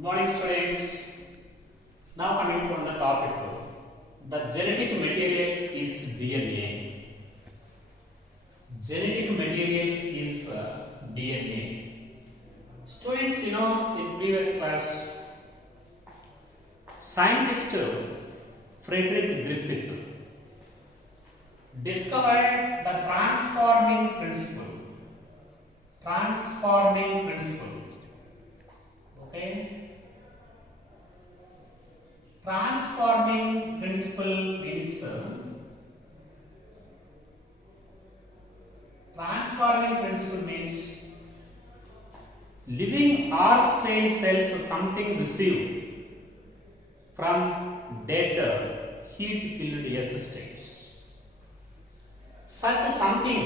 Morning students. Now coming to the topic. The genetic material is DNA. Genetic material is DNA. Students, in previous class, scientist Frederick Griffith discovered the transforming principle. Transforming principle. Okay. Transforming principle means living or stem cells something received from dead heat killed S states. Such something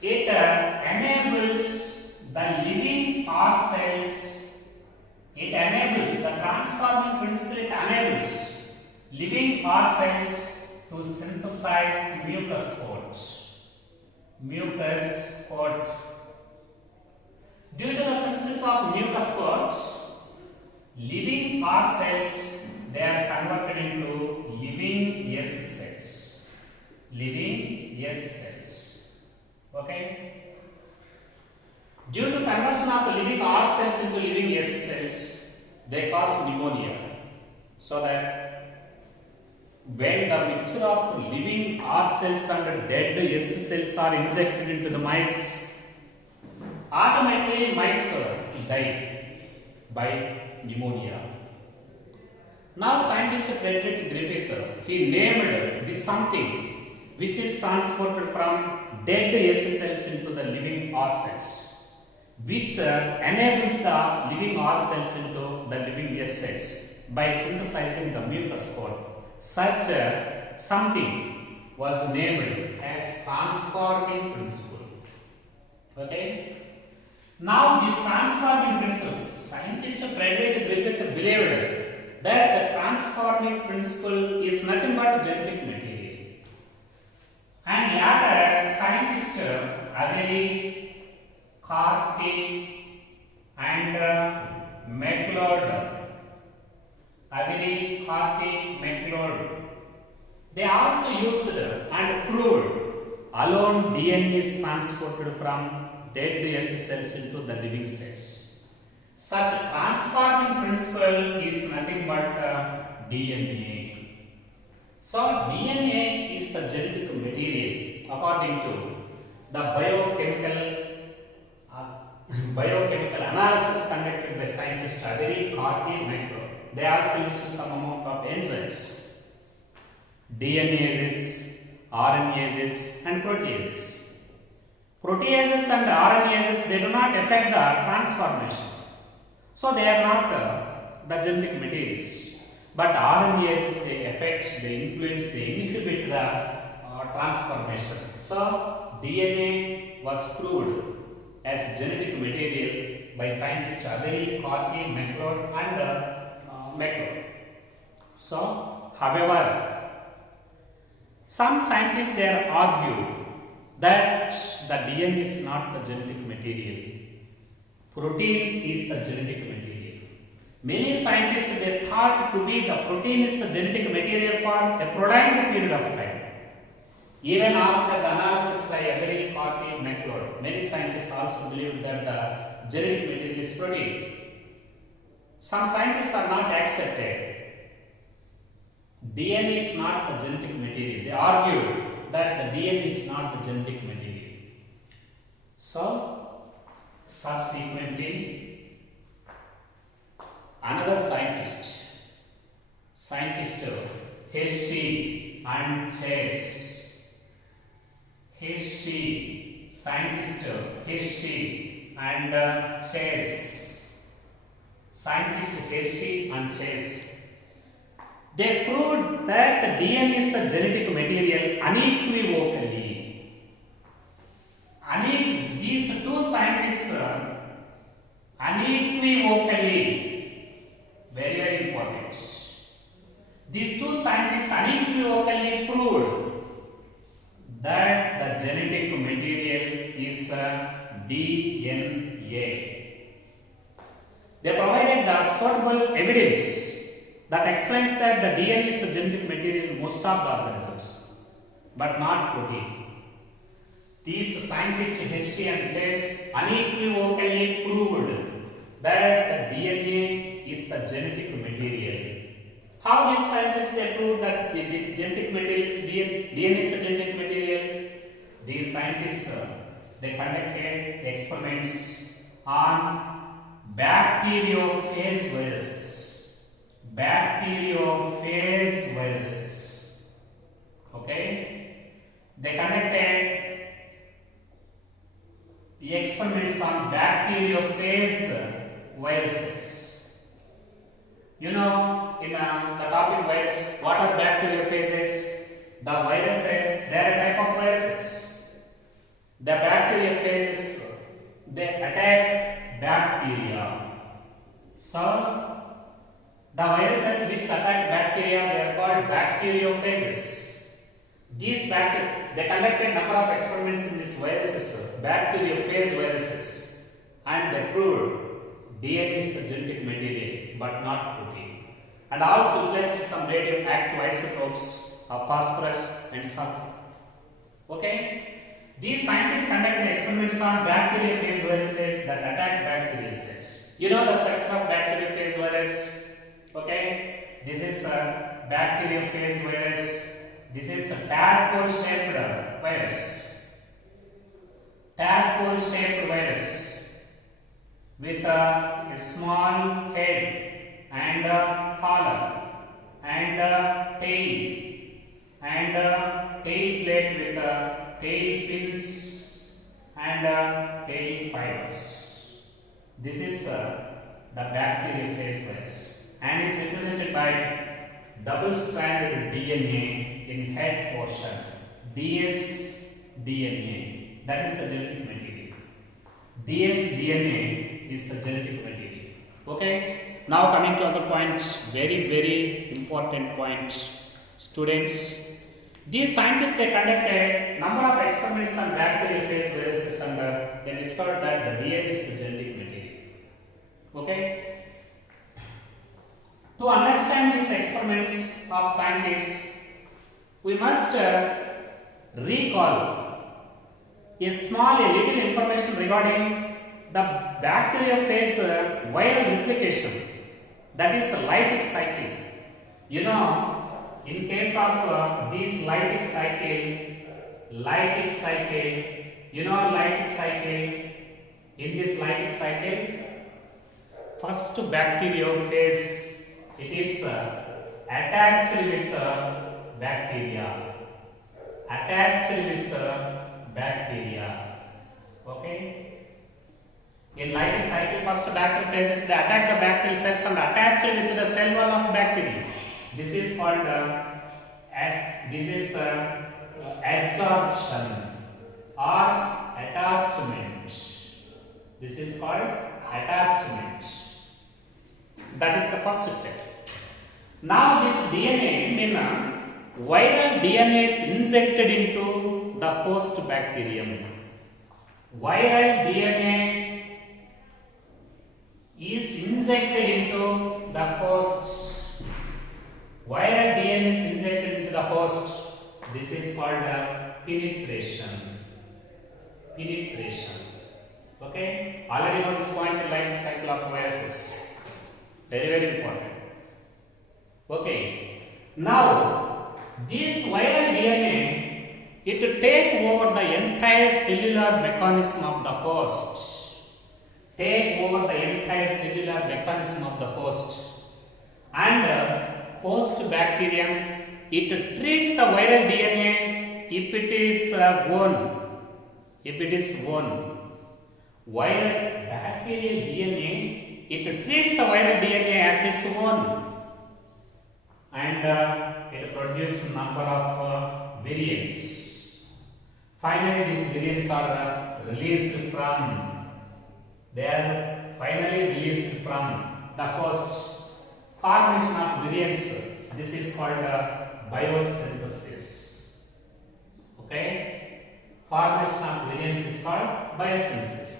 it enables the living or cells. It enables the transforming principle. It enables living or cells to synthesize mucus coat. Mucus coat. Due to the synthesis of mucus coat, living or cells they are converted into living S cells. Living S cells. Okay. Due to conversion of living R cells into living S cells, they cause pneumonia. So that when the mixture of living R cells and dead S cells are injected into the mice, automatically mice die by pneumonia. Now scientist Frederick Griffith, he named this something which is transported from dead S cells into the living R cells, which enables the living R cells into the living S cells by synthesizing the mucus coat. Such something was named as transforming principle. Okay. Now this transforming principle, scientist Frederick Griffith believed that the transforming principle is nothing but genetic material. And later scientist Avery Carty and McLeod, Avery, Carty, McLeod, they also used and proved alone DNA is transported from dead S cells into the living cells. Such transforming principle is nothing but DNA. So DNA is the genetic material according to the biochemical analysis conducted by scientists Avery, Carty, and McLeod. They also used some amount of enzymes, DNases, RNases, and proteases. Proteases and RNases, they do not affect the transformation, so they are not the genetic materials. But RNases, they affect, they influence, they inhibit the transformation. So DNA was proved as genetic material by scientists Avery, Carty, McLeod, and McLeod. So, however, some scientists they argue that the DNA is not the genetic material. Protein is the genetic material. Many scientists they thought to be the protein is the genetic material for a prolonged period of time. Even after the analysis by Avery, Carty, and McLeod, many scientists also believe that the genetic material is protein. Some scientists are not accepted. DNA is not the genetic material. They argue that the DNA is not the genetic material. So, subsequently, another scientist Hershey and Chase, scientist Hershey and Chase, they proved that the DNA is a genetic material unequivocally. These two scientists unequivocally, very, very important. These two scientists unequivocally proved that the genetic material is DNA. They provided the suitable evidence that explains that the DNA is the genetic material in most of the organisms, but not protein. These scientists H.C. and Chase unequivocally proved that the DNA is the genetic material. How these scientists they proved that the genetic material is DNA is the genetic material? These scientists they conducted experiments on bacteriophage viruses. Bacteriophage viruses. Okay? They conducted the experiments on bacteriophage viruses. You know, in the topic virus, what are bacteriophages? The viruses, they are a type of viruses. The bacteriophages, they attack bacteria. So, the viruses which attack bacteria, they are called bacteriophages. These bacteria, they conducted number of experiments in these viruses, bacteriophage viruses, and they proved DNA is the genetic material, but not protein. And also utilized some radioactive isotopes of phosphorus and sulfur. Okay? These scientists conducted experiments on bacteriophage viruses that attack bacterial cells. You know the structure of bacteriophage virus? Okay? This is a bacteriophage virus. This is a tadpole-shaped virus. Tadpole-shaped virus with a small head and a collar and a tail and a tail plate with a tail pins and tail fibers. This is the bacteriophage virus and is represented by double-stranded DNA in head portion, dsDNA, that is the genetic material. dsDNA is the genetic material. Okay, now coming to other points, very important points, students. These scientists they conducted number of experiments on bacteriophage viruses and they discovered that the DNA is the genetic material. Okay. To understand these experiments of scientists, we must recall a little information regarding the bacteriophage viral replication, that is a lytic cycle. You know, in case of this lytic cycle, you know lytic cycle, in this lytic cycle, first bacteriophage, it is attached with bacteria. Okay. In lytic cycle, first bacteriophages they attack the bacterial cells and attach it with the cell wall of bacteria. This is called adsorption or attachment. This is called attachment. That is the first step. Now this DNA, viral DNA is injected into the host bacterium. Viral DNA is injected into the host. Viral DNA is injected into the host. This is called penetration. Okay? Already know this point in life cycle of viruses. Very important. Okay. Now, this viral DNA, it take over the entire cellular mechanism of the host. And host bacterium, it treats the viral DNA if it is one. Viral bacterial DNA, it treats the viral DNA as its own, and it produces number of variants. Finally, these variants are released from the host. Formation of variants, this is called biosynthesis. Okay? Formation of variants is called biosynthesis.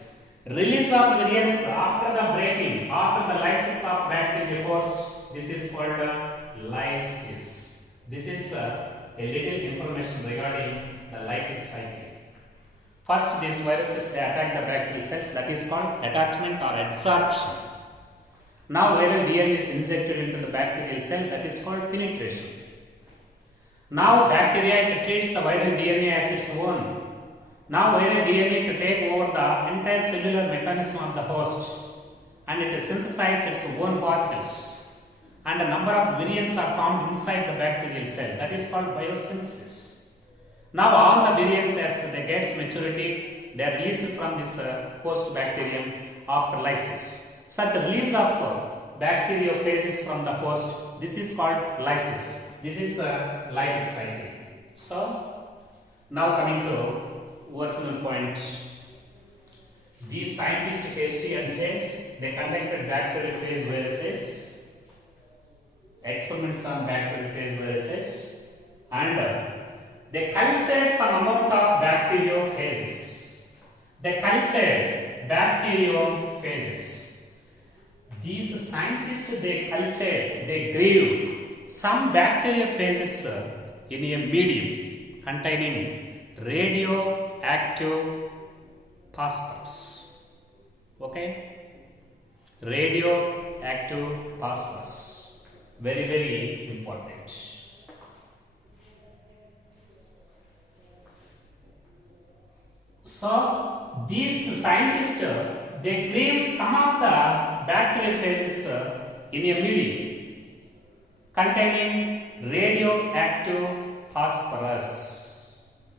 Release of variants after the breaking, after the host. This is called lysis. This is a little information regarding the lytic cycle. First, these viruses they attack the bacterial cells, that is called attachment or adsorption. Now viral DNA is injected into the bacterial cell, that is called penetration. Now bacteria it treats the viral DNA as its own. Now viral DNA to take over the entire cellular mechanism of the host and it synthesizes its own particles, and a number of variants are formed inside the bacterial cell, that is called biosynthesis. Now all the variants as they get maturity they are released from this host bacterium after lysis. Such release of bacteriophages from the host, this is called lysis. This is a lytic cycle. So now coming to original point. These scientists Hershey and Chase they conducted bacteriophage viruses, experiments on bacteriophage viruses, and they cultured some amount of bacteriophages. They cultured bacteriophages. These scientists they grew some bacteriophages in a medium containing radioactive phosphorus. Okay? Radioactive phosphorus. Very, very important. So these scientists they grew some of the bacteriophages in a medium containing radioactive phosphorus.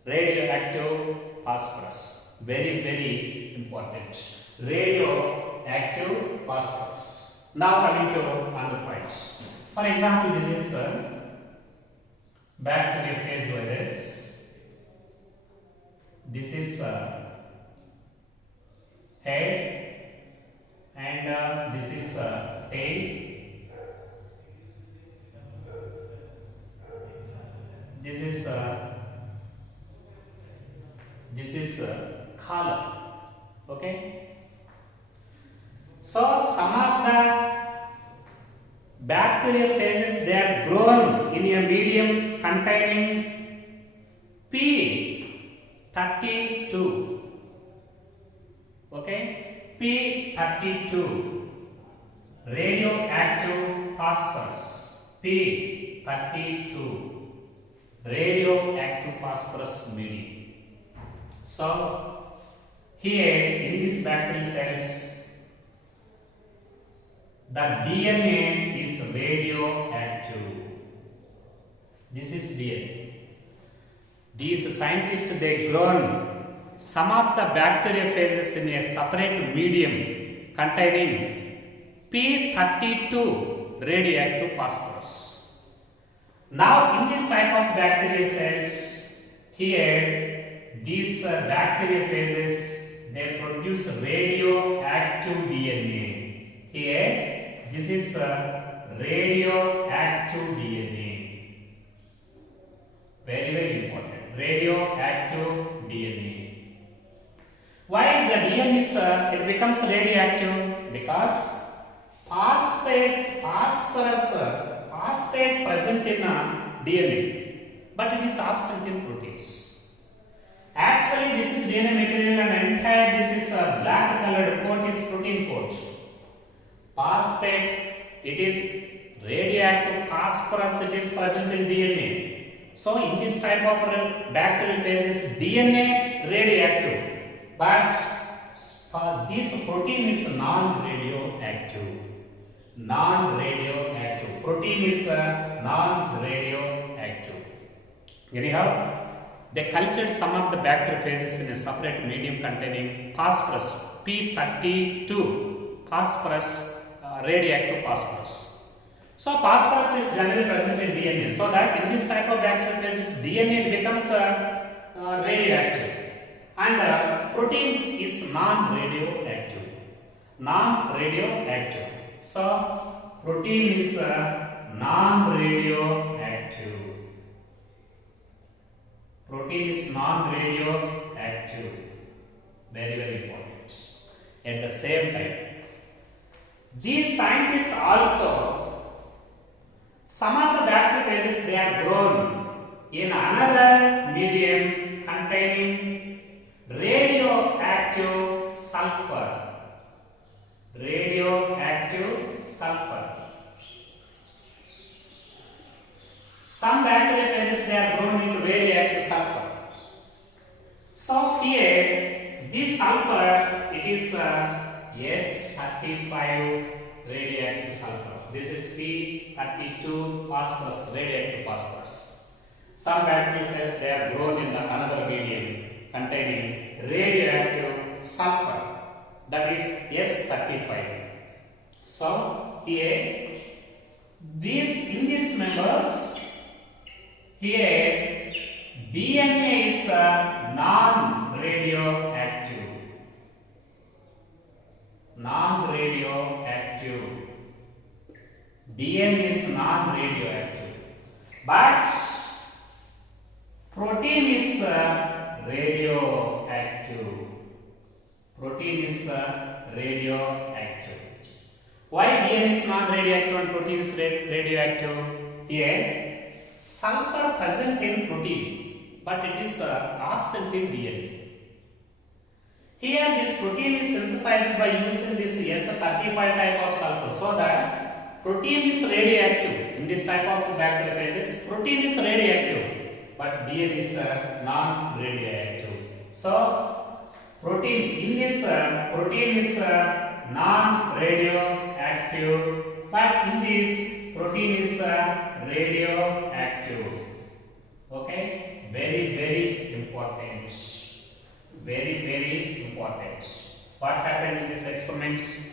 Radioactive phosphorus. Very, very important. Radioactive phosphorus. Now coming to another point. For example, this is bacteriophage virus. This is head and this is tail. This is collar. Okay. So some of the bacteriophages they are grown in a medium containing P32. Okay, P32 radioactive phosphorus. P32 radioactive phosphorus medium. So here in these bacterial cells the DNA is radioactive. This is DNA. These scientists they grown some of the bacteriophages in a separate medium containing P32 radioactive phosphorus. Now in this type of bacterial cells, here these bacteriophages they produce radioactive DNA. Here this is radioactive DNA. Very, very important. Radioactive DNA. Why the DNA is it becomes radioactive? Because phosphate present in DNA, but it is absent in proteins. Actually, this is DNA material and entire this is a black colored coat is protein coat. Phosphate it is radioactive phosphorus it is present in DNA. So in this type of bacteriophages DNA radioactive, but this protein is non-radioactive. Non-radioactive. Protein is non-radioactive. Anyhow, they cultured some of the bacteriophages in a separate medium containing phosphorus P32 phosphorus radioactive phosphorus. So phosphorus is generally present in DNA, so that in this type of bacteriophages DNA becomes radioactive and protein is non-radioactive. Non-radioactive. So protein is non-radioactive. Protein is non-radioactive. Very, very important. At the same time, these scientists also Some of the bacteriophages they are grown in another medium containing radioactive sulfur. Radioactive sulfur. Some bacteriophages they are grown into radioactive sulfur. So here this sulfur it is S35 radioactive sulfur. This is P32 phosphorus, radioactive phosphorus. Some bacteriophages they are grown in another medium containing radioactive sulfur, that is S35. So here in these members, here DNA is non-radioactive. Non-radioactive. DNA is non-radioactive. But protein is radioactive. Protein is radioactive. Why DNA is non-radioactive and protein is radioactive? Here, sulfur present in protein, but it is absent in DNA. Here, this protein is synthesized by using this S35 type of sulfur, so that protein is radioactive. In this type of bacteriophages, protein is radioactive, but DNA is non-radioactive. So, protein in this protein is non-radioactive, but in this protein is radioactive. Okay, very important. Very important. What happened in this experiments?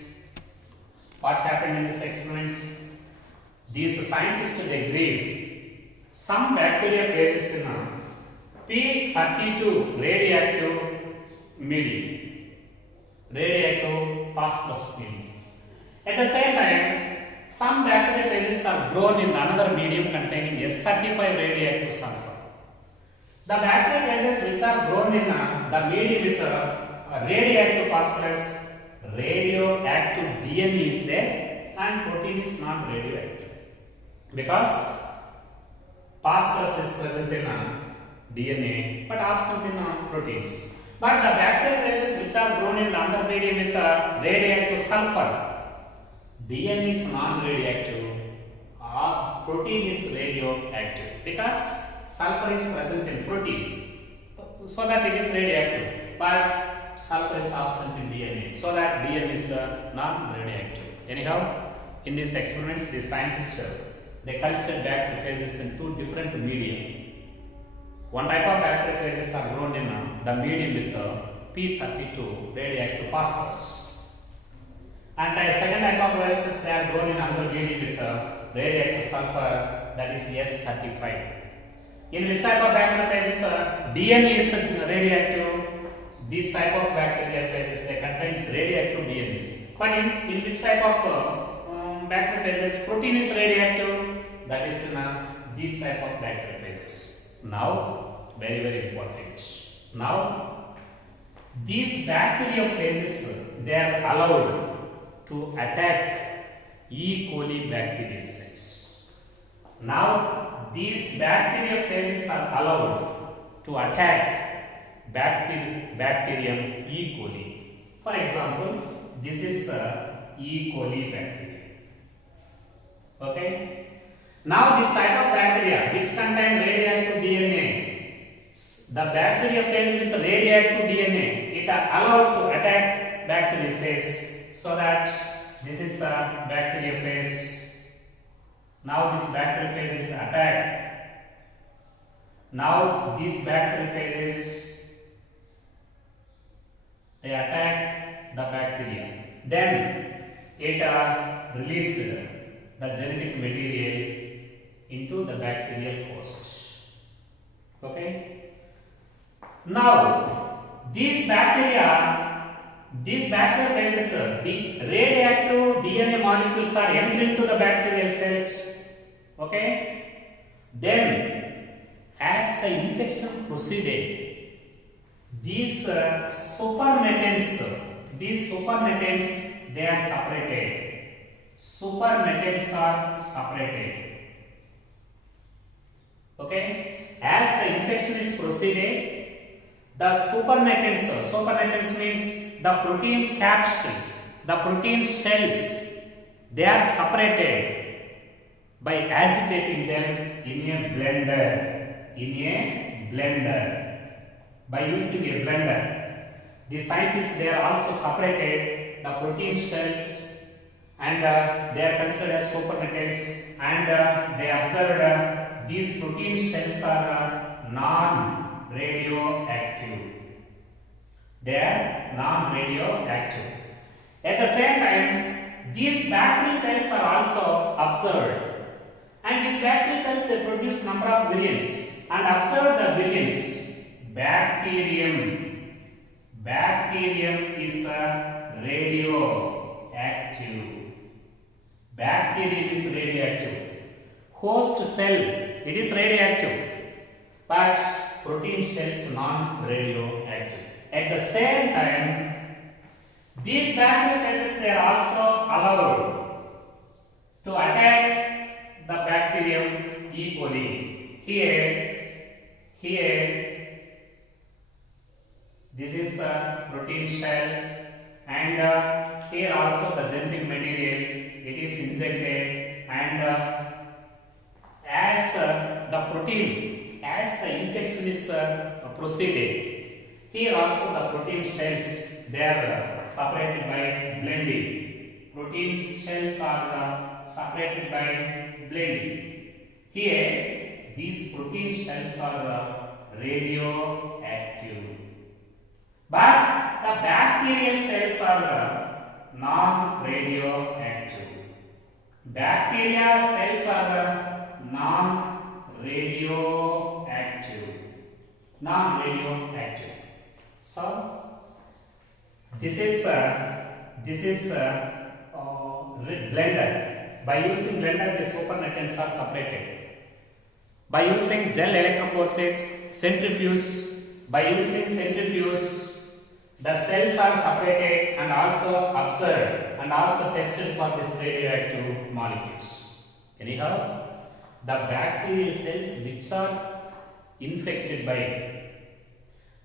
These scientists agreed some bacteriophages in a P32 radioactive medium, radioactive phosphorus medium. At the same time, some bacteriophages are grown in another medium containing S35 radioactive sulfur. The bacteriophages which are grown in the medium with radioactive phosphorus, radioactive DNA is there and protein is not radioactive, because phosphorus is present in DNA but absent in proteins. But the bacteriophages which are grown in another medium with radioactive sulfur, DNA is non-radioactive, protein is radioactive, because sulfur is present in protein, so that it is radioactive, but sulfur is absent in DNA, so that DNA is non-radioactive. Anyhow, in these experiments, the scientists they cultured bacteriophages in two different media. One type of bacteriophages are grown in the medium with P32 radioactive phosphorus, and the second type of viruses they are grown in another medium with radioactive sulfur, that is S35. In this type of bacteriophages, DNA is the radioactive. This type of bacteriophages they contain radioactive DNA. But in this type of bacteriophages, protein is radioactive. That is in this type of bacteriophages. Now, very important. Now, these bacteriophages they are allowed to attack E. coli bacterial cells. Now, these bacteriophages are allowed to attack bacterium E. coli. For example, this is E. coli bacteria. Okay. Now, this type of bacteria which contain radioactive DNA, the bacteriophage with radioactive DNA, it are allowed to attack bacteriophage, so that this is a bacteriophage. Now this bacteriophage is attacked. Now these bacteriophages they attack the bacteria. Then it releases the genetic material into the bacterial host. Okay. Now these bacteriophages, the radioactive DNA molecules are entering into the bacterial cells. Okay. Then, as the infection proceeded, these supernatants they are separated. Supernatants are separated. Okay, as the infection is proceeded, the supernatants means the protein capsules, the protein shells, they are separated by agitating them in a blender, by using a blender. The scientists, they are also separated the protein shells, and they are considered as supernatants, and they observed these protein shells are non-radioactive. They are non-radioactive. At the same time, these bacterial cells are also observed, and these bacterial cells, they produce number of variants, and observe the variants. Bacterium is radioactive. Bacterium is radioactive. Host cell, it is radioactive, but protein cells non-radioactive. At the same time, these bacteriophages, they are also allowed to attack the bacterium equally. Here, this is a protein shell, and here also the genetic material, it is injected, and as the infection is proceeded, here also the protein shells, they are separated by blending. Protein shells are separated by blending. Here, these protein shells are radioactive, but the bacterial cells are non-radioactive. Bacteria cells are non-radioactive. So this is blender. By using blender, the supernatants are separated. By using gel electrophoresis, centrifuge, the cells are separated and also observed and also tested for this radioactive molecules. Anyhow, the bacterial cells which are infected by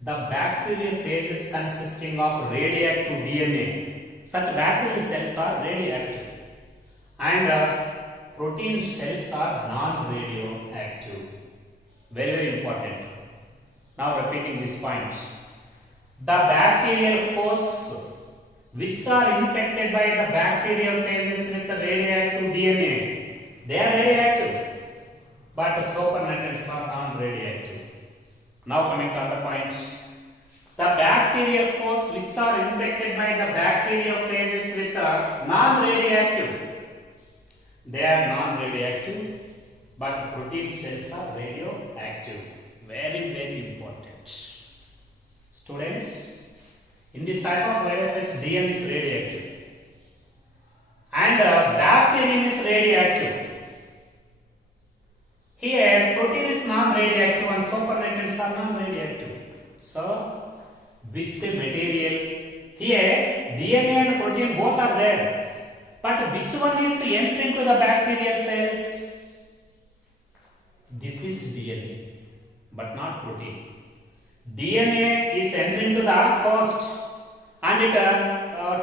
the bacterial phases consisting of radioactive DNA, such bacterial cells are radioactive, and protein shells are non-radioactive. Very, very important. Now repeating these points. The bacterial hosts which are infected by the bacterial phases with the radioactive DNA, they are radioactive, but the supernatants are non-radioactive. Now coming to other points. The bacterial hosts which are infected by the bacterial phases with the non-radioactive, they are non-radioactive, but protein shells are radioactive. Very, very important. Students, in this type of viruses, DNA is radioactive, and bacterium is radioactive. Here, protein is non-radioactive and supernatants are non-radioactive. So, which material? Here, DNA and protein both are there, but which one is entering to the bacterial cells? This is DNA, but not protein. DNA is entering to the host, and it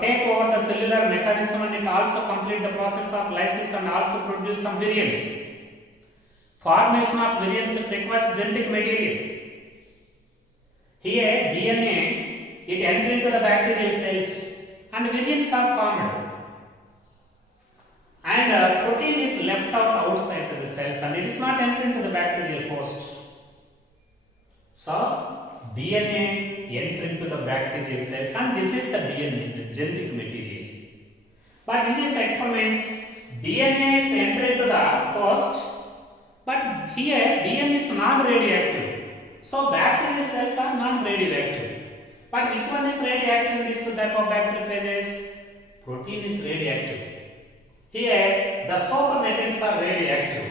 take over the cellular mechanism, and it also complete the process of lysis and also produce some variants. Formation of variants, it requires genetic material. Here DNA, it enters into the bacterial cells and variants are formed. And protein is left out outside the cells and it is not entering to the bacterial host. So DNA enter into the bacterial cells, and this is the DNA, the genetic material. But in these experiments, DNA is entered into the host, but here DNA is non-radioactive. So bacterial cells are non-radioactive. But which one is radioactive in this type of bacteriophages? Protein is radioactive. Here the supernatants are radioactive.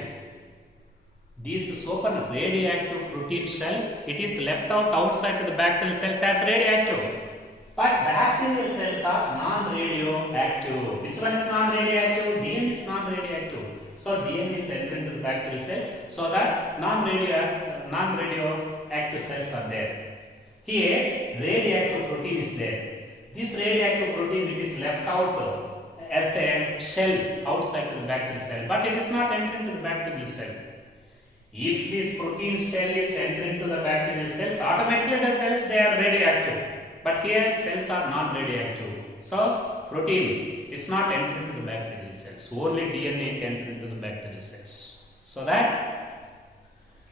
This super radioactive protein shell, it is left out outside to the bacterial cells as radioactive. But bacterial cells are non-radioactive. Which one is non-radioactive? DNA is non-radioactive. So DNA is entering into the bacterial cells so that non-radioactive cells are there. Here radioactive protein is there. This radioactive protein it is left out as a shell outside the bacterial cell, but it is not entering to the bacterial cell. If this protein shell is entering to the bacterial cells, automatically the cells they are radioactive. But here cells are not radioactive. So protein is not entering to the bacterial cells. Only DNA can enter into the bacterial cells. So that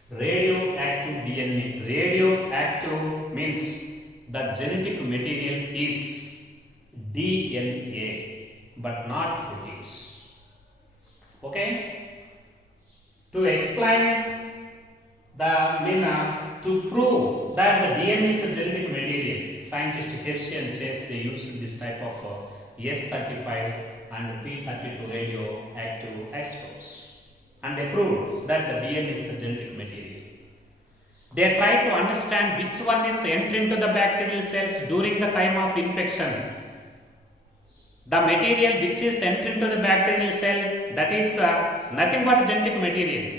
radioactive DNA. Radioactive means the genetic material is DNA, but not proteins. Okay? To explain to prove that the DNA is a genetic material, scientists Hershey and Chase they used this type of S35 and P32 radioactive isotopes, and they proved that the DNA is the genetic material. They tried to understand which one is entering to the bacterial cells during the time of infection. The material which is entering to the bacterial cell, that is nothing but genetic material.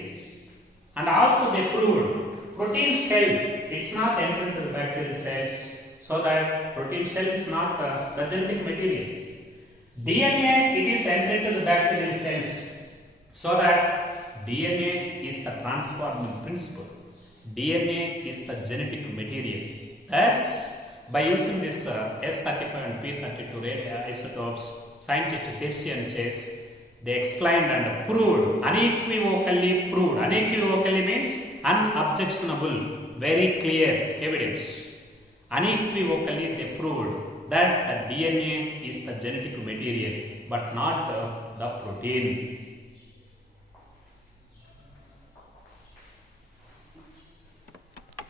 And also they proved protein shell it's not entering to the bacterial cells, so that protein shell is not the genetic material. DNA it is entering to the bacterial cells, so that DNA is the transforming principle. DNA is the genetic material. Thus, by using this S35 and P32 isotopes, scientists Hershey and Chase they explained and proved, unequivocally proved. Unequivocally means unobjectionable, very clear evidence. Unequivocally they proved that the DNA is the genetic material, but not the protein.